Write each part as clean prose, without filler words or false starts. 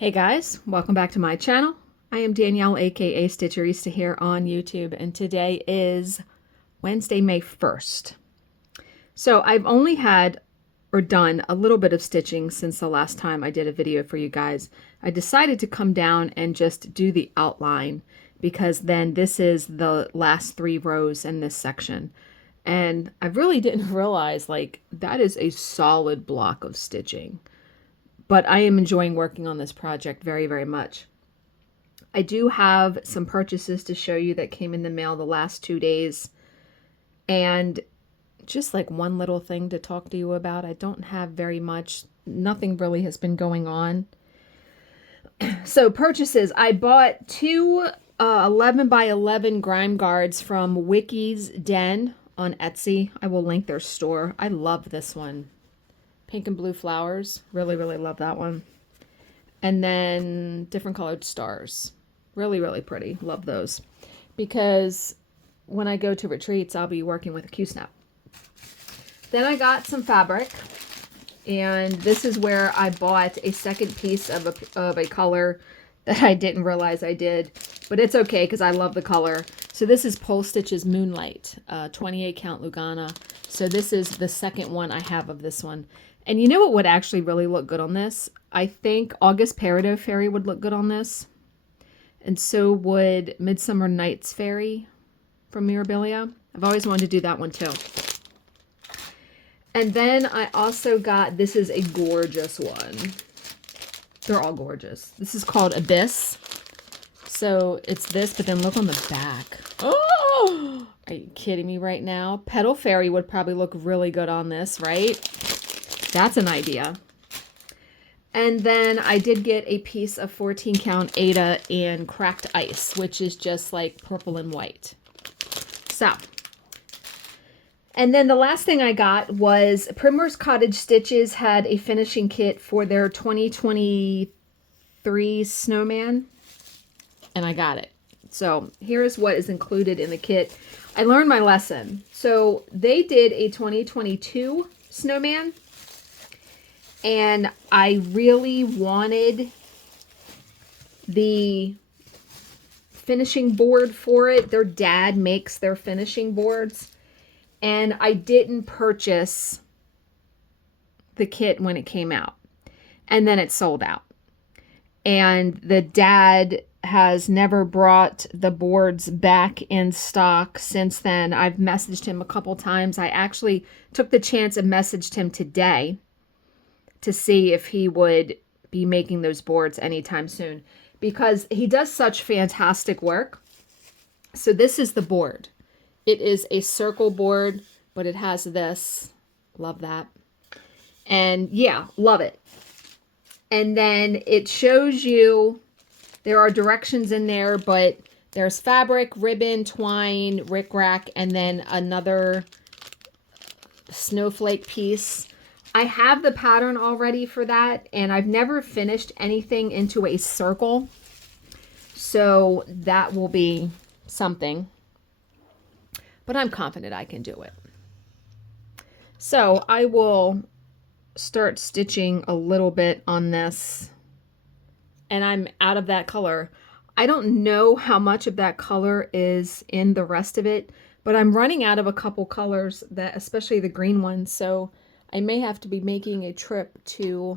Hey guys, welcome back to my channel. I am Danielle, aka Stitcherista here on YouTube, and today is Wednesday, May 1st. So I've only had or done a little bit of stitching since the last time I did a video for you guys. I decided to come down and just do the outline because then this is the last 3 rows in this section. And I really didn't realize like that is a solid block of stitching. But I am enjoying working on this project very, very much. I do have some purchases to show you that came in the mail the last 2 days. And just like one little thing to talk to you about. I don't have very much. Nothing really has been going on. So purchases. I bought 2 11 by 11 grime guards from Wicky's Den on Etsy. I will link their store. I love this one. Pink and blue flowers. Really, really love that one. And then different colored stars. Really, really pretty. Love those. Because when I go to retreats, I'll be working with a Q-snap. Then I got some fabric. And this is where I bought a second piece of a color that I didn't realize I did. But it's okay because I love the color. So this is Pole Stitch's Moonlight, 28 count Lugana. So this is the second one I have of this one. And you know what would actually really look good on this? I think August Peridot Fairy would look good on this. And so would Midsummer Night's Fairy from Mirabilia. I've always wanted to do that one too. And then I also got, this is a gorgeous one. They're all gorgeous. This is called Abyss. So it's this, but then look on the back. Oh, are you kidding me right now? Petal Fairy would probably look really good on this, right? That's an idea. And then I did get a piece of 14 count Aida and Cracked Ice, which is just like purple and white. So, and then the last thing I got was Primrose Cottage Stitches had a finishing kit for their 2023 snowman, and I got it. So here's what is included in the kit. I learned my lesson. So they did a 2022 snowman, and I really wanted the finishing board for it. Their dad makes their finishing boards. And I didn't purchase the kit when it came out. And then it sold out. And the dad has never brought the boards back in stock since then. I've messaged him a couple times. I actually took the chance and messaged him today to see if he would be making those boards anytime soon, because he does such fantastic work. So this is the board. It is a circle board, but it has this. Love that. And yeah, love it. And then it shows you, there are directions in there, but there's fabric, ribbon, twine, rickrack, and then another snowflake piece. I have the pattern already for that, and I've never finished anything into a circle. So that will be something. But I'm confident I can do it. So I will start stitching a little bit on this. And I'm out of that color. I don't know how much of that color is in the rest of it, but I'm running out of a couple colors, that, especially the green ones. So I may have to be making a trip to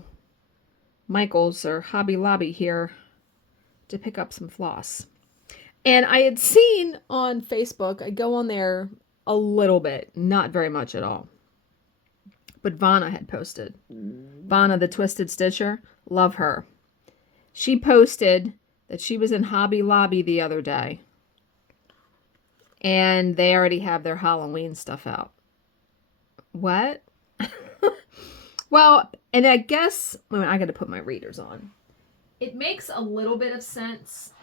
Michael's or Hobby Lobby here to pick up some floss. And I had seen on Facebook, I go on there a little bit, not very much at all. But Vanna had posted. Vanna, the Twisted Stitcher, love her. She posted that she was in Hobby Lobby the other day. And they already have their Halloween stuff out. What? Well, and I guess, I got to put my readers on. It makes a little bit of sense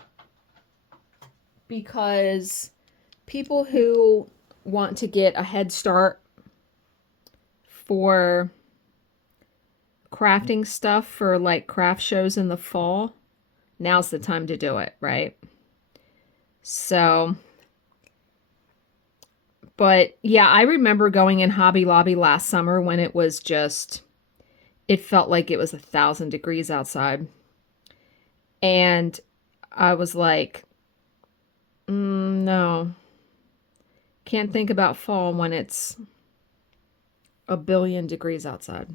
because people who want to get a head start for crafting stuff for like craft shows in the fall, now's the time to do it, right? So, but yeah, I remember going in Hobby Lobby last summer when it was just, it felt like it was 1,000 degrees outside. And I was like, no, can't think about fall when it's a billion degrees outside.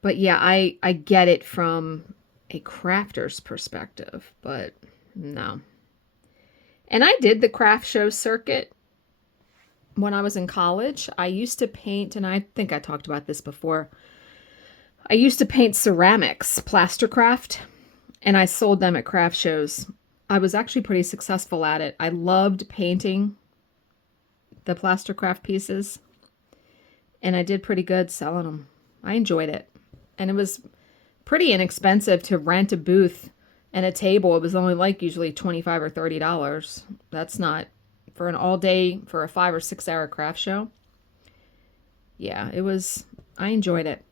But yeah, I get it from a crafter's perspective, but no. And I did the craft show circuit when I was in college. I used to paint, and I think I talked about this before. I used to paint ceramics, plaster craft, and I sold them at craft shows. I was actually pretty successful at it. I loved painting the plaster craft pieces, and I did pretty good selling them. I enjoyed it. And it was pretty inexpensive to rent a booth and a table. It was only like usually $25 or $30. That's not for an all day, for a 5 or 6 hour craft show. Yeah, it was, I enjoyed it.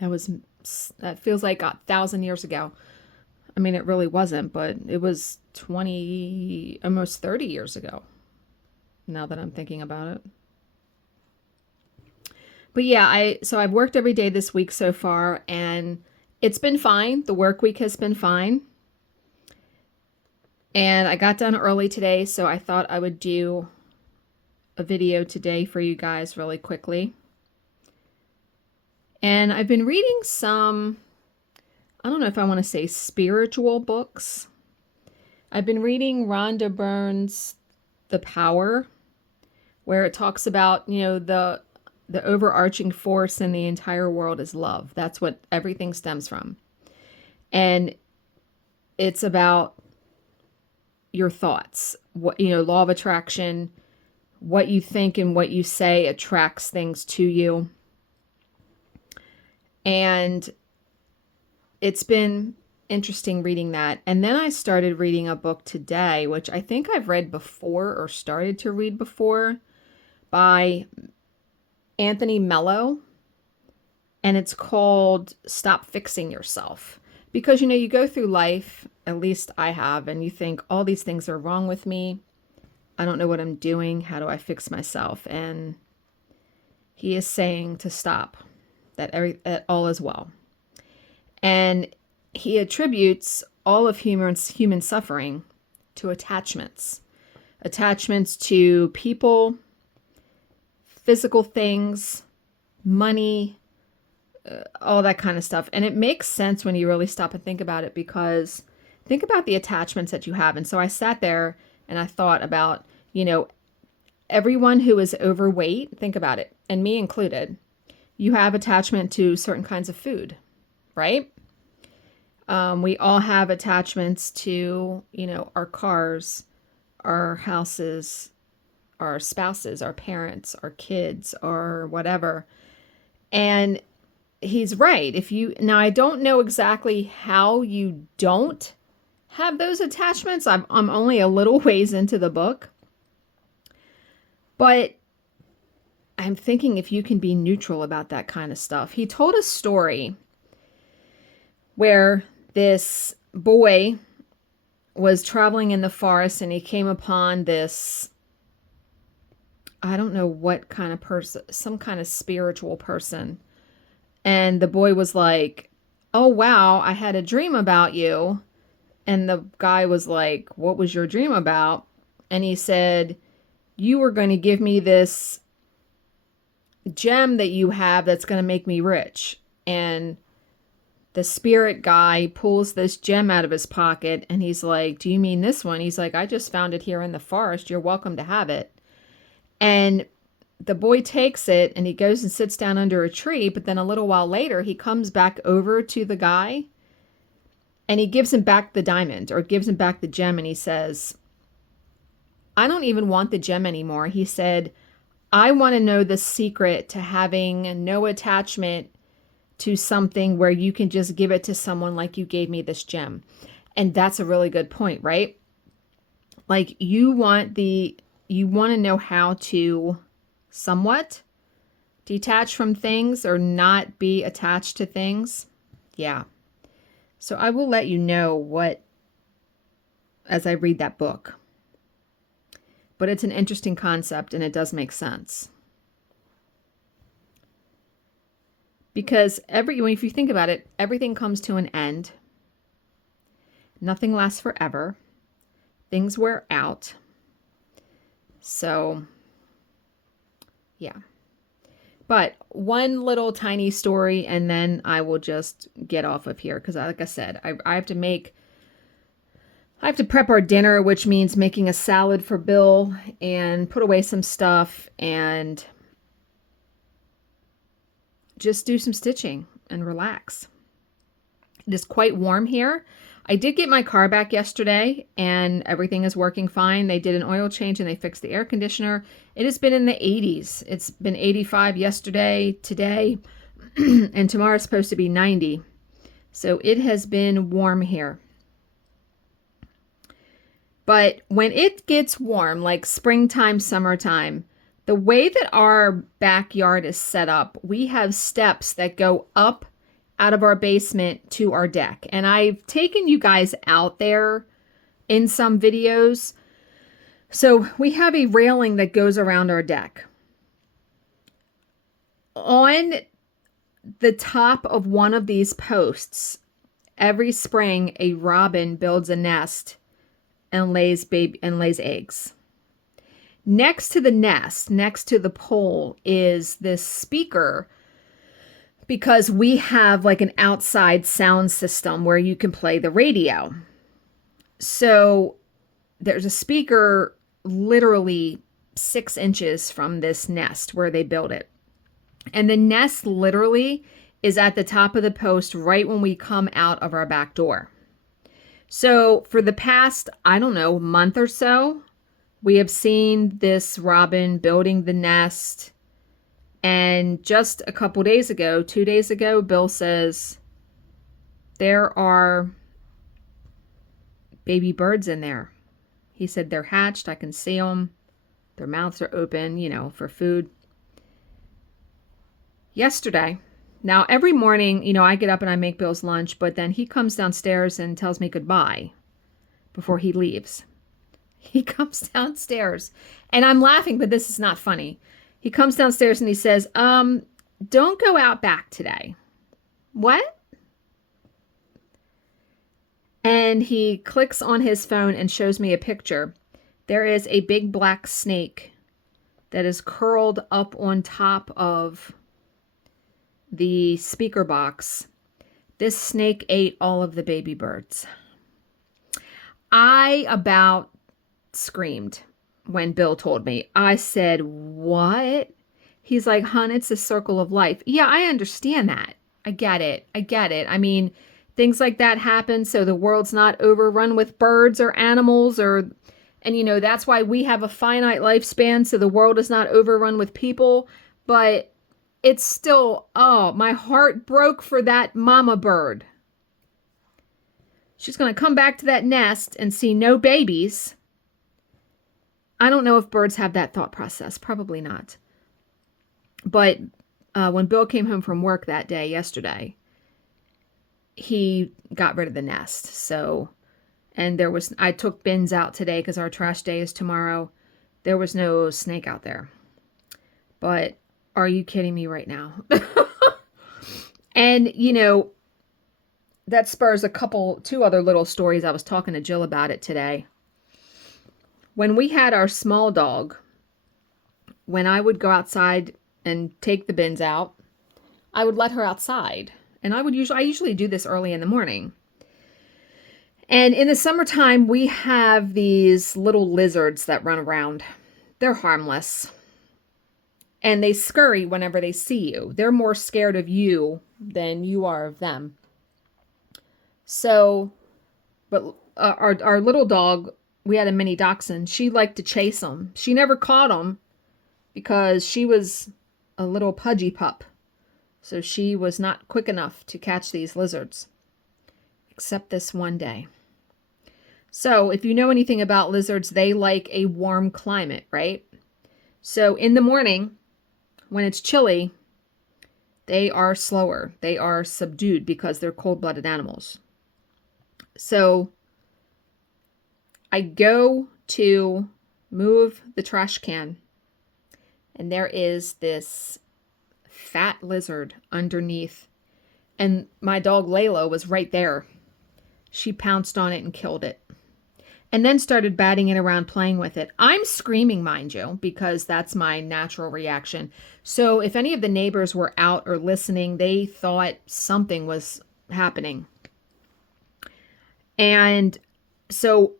That feels like 1,000 years ago. I mean, it really wasn't, but it was 20, almost 30 years ago, now that I'm thinking about it. But yeah, so I've worked every day this week so far, and it's been fine. The work week has been fine. And I got done early today, so I thought I would do a video today for you guys really quickly. And I've been reading some, I don't know if I want to say spiritual books. I've been reading Rhonda Byrne's The Power, where it talks about, the overarching force in the entire world is love. That's what everything stems from. And it's about your thoughts. What, law of attraction, what you think and what you say attracts things to you. And it's been interesting reading that. And then I started reading a book today, which I think I've read before or started to read before, by Anthony Mello. And it's called Stop Fixing Yourself. Because, you go through life, at least I have, and you think all these things are wrong with me. I don't know what I'm doing. How do I fix myself? And he is saying to stop, that all is well. And he attributes all of human suffering to attachments. Attachments to people, physical things, money, all that kind of stuff. And it makes sense when you really stop and think about it, because think about the attachments that you have. And so I sat there and I thought about, everyone who is overweight, think about it, and me included, you have attachment to certain kinds of food, right? We all have attachments to, our cars, our houses, our spouses, our parents, our kids, or whatever. And he's right. Now I don't know exactly how you don't have those attachments. I'm only a little ways into the book, but I'm thinking if you can be neutral about that kind of stuff. He told a story where this boy was traveling in the forest and he came upon this, I don't know what kind of person, some kind of spiritual person. And the boy was like, "Oh, wow, I had a dream about you." And the guy was like, "What was your dream about?" And he said, "You were going to give me this gem that you have that's going to make me rich." And the spirit guy pulls this gem out of his pocket and he's like, "Do you mean this one?" He's like, "I just found it here in the forest. You're welcome to have it." And the boy takes it and he goes and sits down under a tree. But then a little while later, he comes back over to the guy and he gives him back the diamond, or gives him back the gem. And he says, "I don't even want the gem anymore." He said, "I want to know the secret to having no attachment to something where you can just give it to someone like you gave me this gem." And that's a really good point, right? Like you want to know how to somewhat detach from things or not be attached to things. Yeah. So I will let you know as I read that book. But it's an interesting concept and it does make sense. Because if you think about it, everything comes to an end. Nothing lasts forever. Things wear out. So, yeah. But one little tiny story, and then I will just get off of here. Because like I said, I have to prep our dinner, which means making a salad for Bill and put away some stuff and just do some stitching and relax. It is quite warm here. I did get my car back yesterday and everything is working fine. They did an oil change and they fixed the air conditioner. It has been in the 80s. It's been 85 yesterday, today, and tomorrow is supposed to be 90. So it has been warm here. But when it gets warm, like springtime, summertime, the way that our backyard is set up, we have steps that go up out of our basement to our deck. And I've taken you guys out there in some videos. So we have a railing that goes around our deck. On the top of one of these posts, every spring a robin builds a nest and lays eggs. Next to the nest, next to the pole, is this speaker, because we have like an outside sound system where you can play the radio. So there's a speaker literally 6 inches from this nest where they built it. And the nest literally is at the top of the post right when we come out of our back door. So for the past, I don't know, month or so, we have seen this robin building the nest. And just a couple days ago, 2 days ago, Bill says, there are baby birds in there. He said they're hatched. I can see them. Their mouths are open, you know, for food. Yesterday, now every morning, you know, I get up and I make Bill's lunch, but then he comes downstairs and tells me goodbye before he leaves. He comes downstairs and I'm laughing, but this is not funny. He comes downstairs and he says, don't go out back today. What? And he clicks on his phone and shows me a picture. There is a big black snake that is curled up on top of the speaker box. This snake ate all of the baby birds. I about screamed when Bill told me. I said, what? He's like, hun, it's a circle of life. Yeah, I understand that. I get it. I mean, things like that happen so the world's not overrun with birds or animals and you know, that's why we have a finite lifespan so the world is not overrun with people. But it's still, oh, my heart broke for that mama bird. She's going to come back to that nest and see no babies. I don't know if birds have that thought process. Probably not. But when Bill came home from work that day, yesterday, he got rid of the nest. So, and I took bins out today because our trash day is tomorrow. There was no snake out there. But are you kidding me right now? And, you know, that spurs two other little stories. I was talking to Jill about it today. When we had our small dog, when I would go outside and take the bins out, I would let her outside. And I usually do this early in the morning. And in the summertime, we have these little lizards that run around. They're harmless. And they scurry whenever they see you. They're more scared of you than you are of them. So, but our little dog, we had a mini dachshund. She liked to chase them. She never caught them because she was a little pudgy pup. So she was not quick enough to catch these lizards. Except this one day. So if you know anything about lizards, they like a warm climate, right? So in the morning, when it's chilly, they are slower. They are subdued because they're cold-blooded animals. So I go to move the trash can, and there is this fat lizard underneath. And my dog Layla was right there. She pounced on it and killed it. And then started batting it around, playing with it. I'm screaming, mind you, because that's my natural reaction. So if any of the neighbors were out or listening, they thought something was happening. And so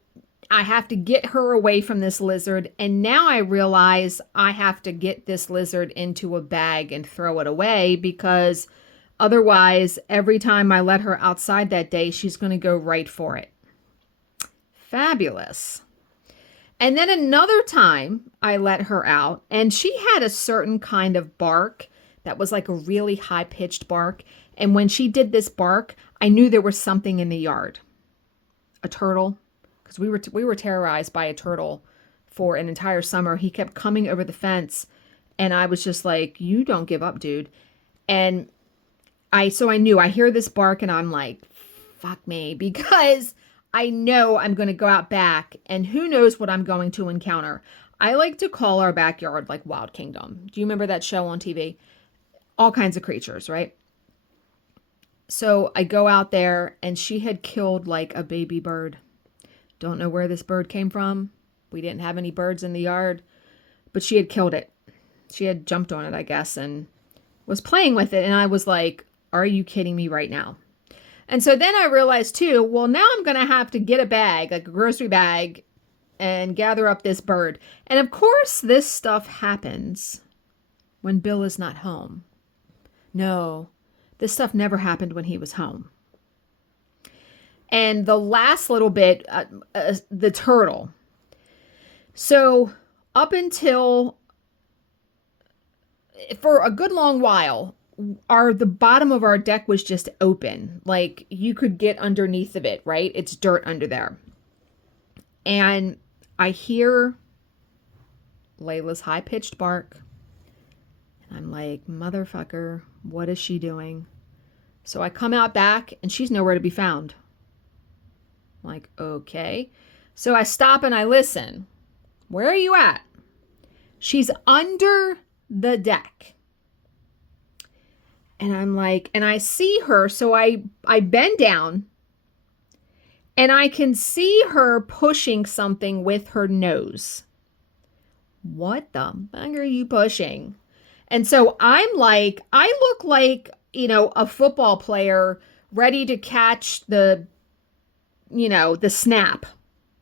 I have to get her away from this lizard. And now I realize I have to get this lizard into a bag and throw it away, because otherwise, every time I let her outside that day, she's going to go right for it. Fabulous. And then another time I let her out, and she had a certain kind of bark that was like a really high-pitched bark. And when she did this bark, I knew there was something in the yard. A turtle. Because we were terrorized by a turtle for an entire summer. He kept coming over the fence, and I was just like, you don't give up, dude. And so I knew, I hear this bark, and I'm like, fuck me, because I know I'm going to go out back, and who knows what I'm going to encounter. I like to call our backyard like Wild Kingdom. Do you remember that show on TV? All kinds of creatures, right? So I go out there, and she had killed like a baby bird. Don't know where this bird came from. We didn't have any birds in the yard, but she had killed it. She had jumped on it, I guess, and was playing with it. And I was like, are you kidding me right now? And so then I realized too, well, now I'm going to have to get a bag, like a grocery bag, and gather up this bird. And of course, this stuff happens when Bill is not home. No, this stuff never happened when he was home. And the last little bit, the turtle. So up until, for a good long while, the bottom of our deck was just open. Like you could get underneath of it, right? It's dirt under there. And I hear Layla's high-pitched bark. And I'm like, motherfucker, what is she doing? So I come out back, and she's nowhere to be found. Like, okay. So I stop and I listen. Where are you at? She's under the deck. And I'm like, and I see her. So I bend down and I can see her pushing something with her nose. What the fuck are you pushing? And so I'm like, I look like, a football player ready to catch the snap,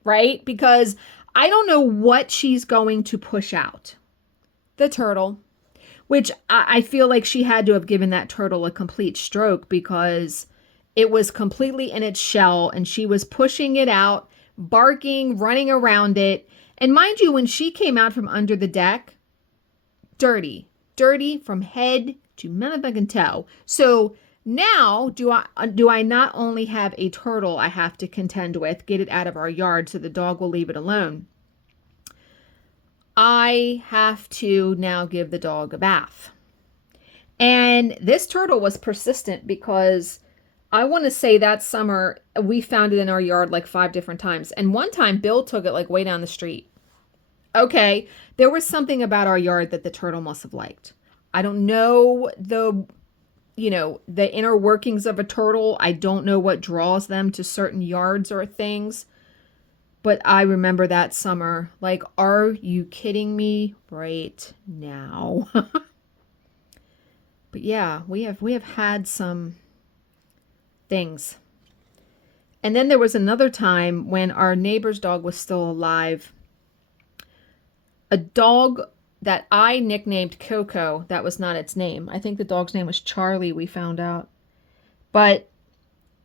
right? Because I don't know what she's going to push out. The turtle, which I feel like she had to have given that turtle a complete stroke, because it was completely in its shell and she was pushing it out, barking, running around it. And mind you, when she came out from under the deck, dirty from head to motherfucking toe. So now, do I not only have a turtle I have to contend with, get it out of our yard so the dog will leave it alone, I have to now give the dog a bath. And this turtle was persistent, because I want to say that summer we found it in our yard like 5 different times. And one time Bill took it like way down the street. Okay, there was something about our yard that the turtle must have liked. I don't know the inner workings of a turtle. I don't know what draws them to certain yards or things. But I remember that summer, like, are you kidding me right now? But yeah, we have had some things. And then there was another time when our neighbor's dog was still alive. A dog that I nicknamed Coco, that was not its name. I think the dog's name was Charlie, we found out. But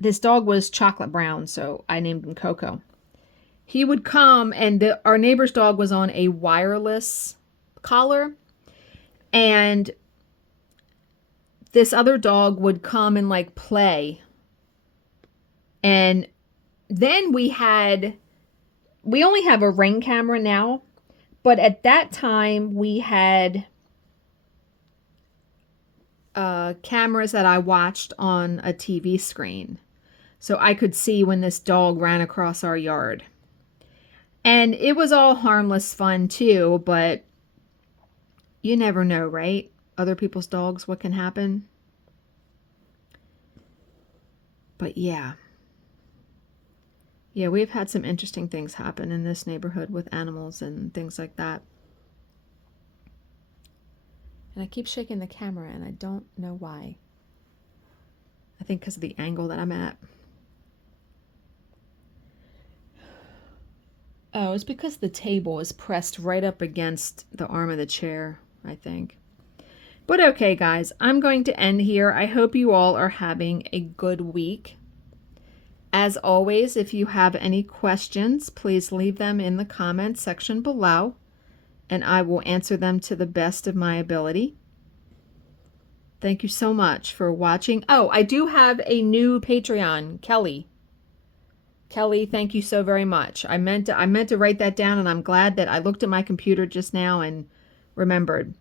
this dog was chocolate brown, so I named him Coco. He would come, and our neighbor's dog was on a wireless collar. And this other dog would come and like play. And then we only have a Ring camera now. But at that time, we had cameras that I watched on a TV screen. So I could see when this dog ran across our yard. And it was all harmless fun too, but you never know, right? other people's dogs, what can happen. But yeah. Yeah, we've had some interesting things happen in this neighborhood with animals and things like that. And I keep shaking the camera and I don't know why. I think because of the angle that I'm at. Oh, it's because the table is pressed right up against the arm of the chair, I think. But okay, guys, I'm going to end here. I hope you all are having a good week. As always, if you have any questions, please leave them in the comments section below, and I will answer them to the best of my ability. Thank you so much for watching. Oh, I do have a new Patreon, Kelly. Kelly, thank you so very much. I meant to write that down, and I'm glad that I looked at my computer just now and remembered.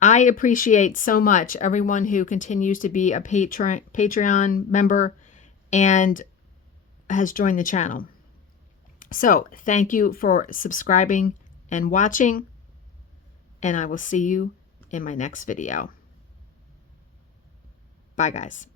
I appreciate so much everyone who continues to be a Patreon member and has joined the channel. So thank you for subscribing and watching, and I will see you in my next video. Bye, guys.